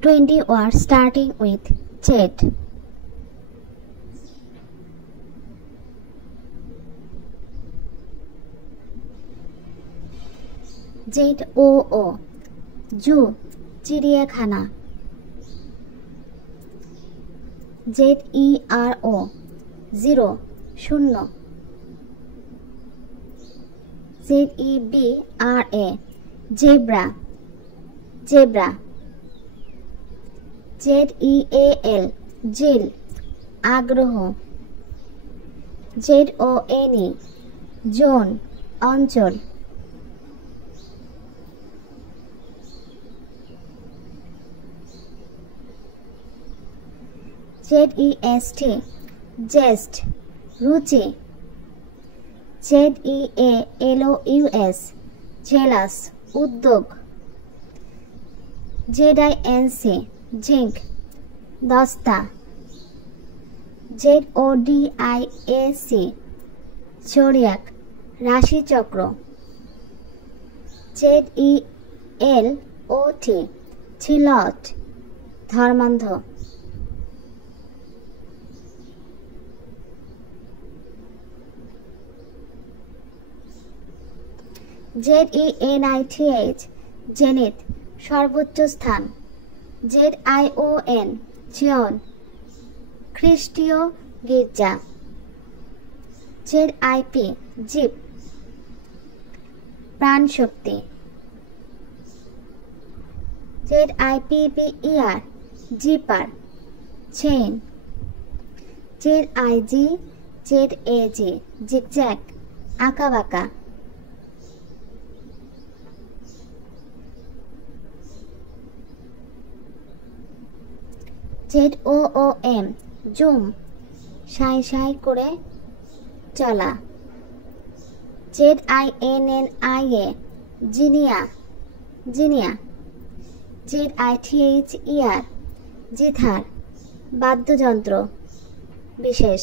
20 words starting with Z. ZOO Zoo চিড়িয়াখানা। ZERO zero শূন্য। ZEBRA zebra zebra. ZEAL zeal আগ্রহ। ZONE zone অঞ্চল। ZEST zest রুচি। ZEALOUS zealous উদ্যোগ। ZINC zinc দস্তা। ZODIAC জোডিয়াক রাশিচক্র। ZELOT ঝিলট ধর্মান্ধ। ZENITH জেনিথ সর্বোচ্চ স্থান। ZION জিয়ন খ্রিস্টীয় গির্জা। ZIP জিপ প্রাণশক্তি। ZIPPER zipper chain. ZIG ZAG zigzag আঁকাবাঁকা। ZOOM জুম সাই সাই করে চলা। ZINNIA জিনিয়া জিনিয়া। ZITHER জিথার বাদ্যযন্ত্র বিশেষ।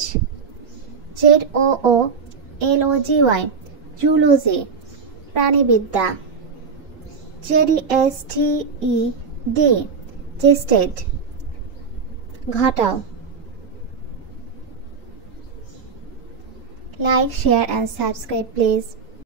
ZOOLOGY জুলজি প্রাণীবিদ্যা। ZESTED জেস্টেড ঘটাও। Like, share and subscribe please.